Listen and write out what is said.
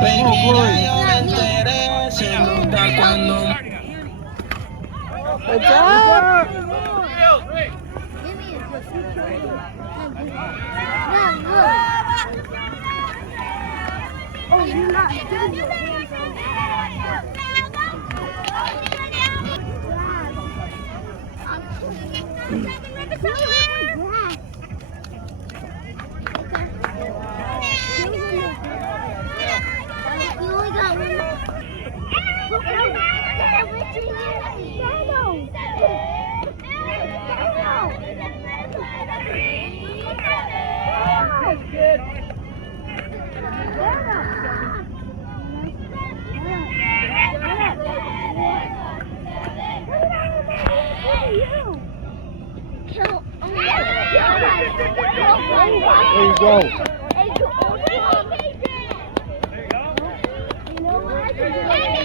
Baby, ya yo me enteré, se nota cuando... Good job. Oh, you're not doing it. There you go.